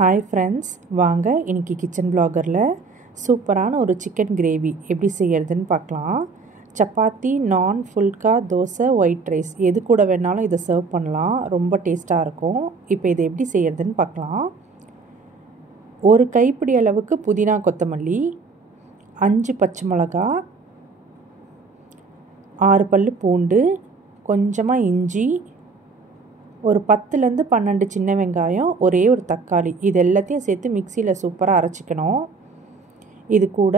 Hi friends, வாங்க இன்றைக்கி kitchen ப்ளாகரில் சூப்பரான ஒரு சிக்கன் கிரேவி எப்படி செய்கிறதுன்னு பார்க்கலாம். சப்பாத்தி, நான், ஃபுல்கா, தோசை, ஒயிட் ரைஸ் எது கூட வேணாலும் இதை சர்வ் பண்ணலாம். ரொம்ப டேஸ்ட்டாக இருக்கும். இப்போ இதை எப்படி செய்கிறதுன்னு பார்க்கலாம். ஒரு கைப்பிடி அளவுக்கு புதினா கொத்தமல்லி, 5 பச்சை மிளகா, 6 பல் பூண்டு, கொஞ்சமாக இஞ்சி, ஒரு 10லேருந்து 12 சின்ன வெங்காயம், ஒரே ஒரு தக்காளி, இது எல்லாத்தையும் சேர்த்து மிக்சியில் சூப்பராக அரைச்சிக்கணும். இது கூட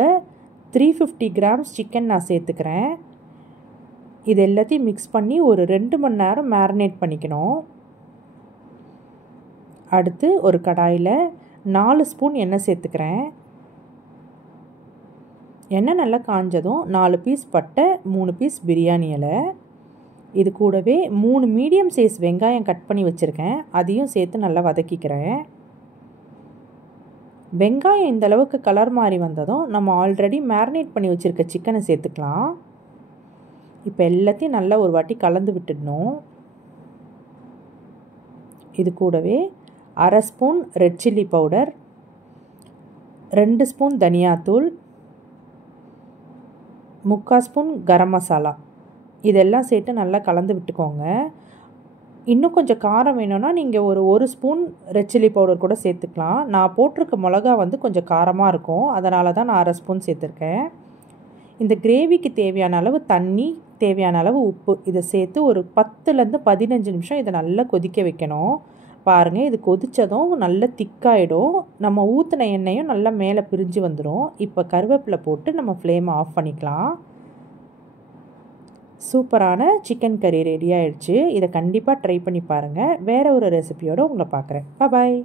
350 கிராம்ஸ் சிக்கன் நான் சேர்த்துக்கிறேன். இது எல்லாத்தையும் மிக்ஸ் பண்ணி ஒரு 2 மணி நேரம் மேரினேட் பண்ணிக்கணும். அடுத்து ஒரு கடாயில் 4 ஸ்பூன் எண்ணெய் சேர்த்துக்கிறேன். எண்ணெய் நல்லா காஞ்சதும் 4 பீஸ் பட்டை, 3 பீஸ் பிரியாணி இலை, இது கூடவே 3 மீடியம் சைஸ் வெங்காயம் கட் பண்ணி வச்சுருக்கேன், அதையும் சேர்த்து நல்லா வதக்கிக்கிறேன். வெங்காயம் இந்த அளவுக்கு கலர் மாறி வந்ததும் நம்ம ஆல்ரெடி மேரினேட் பண்ணி வச்சுருக்க சிக்கனை சேர்த்துக்கலாம். இப்போ எல்லாத்தையும் நல்லா ஒரு வாட்டி கலந்து விட்டுடணும். இது கூடவே 1/2 spoon red chilli powder, 2 spoon தனியாத்தூள், 3/4 ஸ்பூன் கரம் மசாலா, இதெல்லாம் சேர்த்து நல்லா கலந்து விட்டுக்கோங்க. இன்னும் கொஞ்சம் காரம் வேணும்னா நீங்கள் ஒரு ஸ்பூன் ரெட் சில்லி பவுடர் கூட சேர்த்துக்கலாம். நான் போட்டிருக்க மிளகா கொஞ்சம் காரமாக இருக்கும், அதனால தான் நான் 1/2 ஸ்பூன் சேர்த்துருக்கேன். இந்த கிரேவிக்கு தேவையான அளவு தண்ணி, தேவையான அளவு உப்பு, இதை சேர்த்து ஒரு 10லேருந்து 15 நிமிஷம் இதை நல்லா கொதிக்க வைக்கணும். பாருங்கள், இது கொதித்ததும் நல்லா திக்காயிடும். நம்ம ஊற்றின எண்ணெயும் நல்லா மேலே பிரிஞ்சு வந்துடும். இப்போ கருவேப்பிலை போட்டு நம்ம ஃப்ளேமை ஆஃப் பண்ணிக்கலாம். சூப்பரான சிக்கன் கறி ரெடி ஆயிடுச்சு. இதை கண்டிப்பாக ட்ரை பண்ணி பாருங்கள். வேறு ஒரு ரெசிபியோடு உங்களை பார்க்குறேன். பாய்.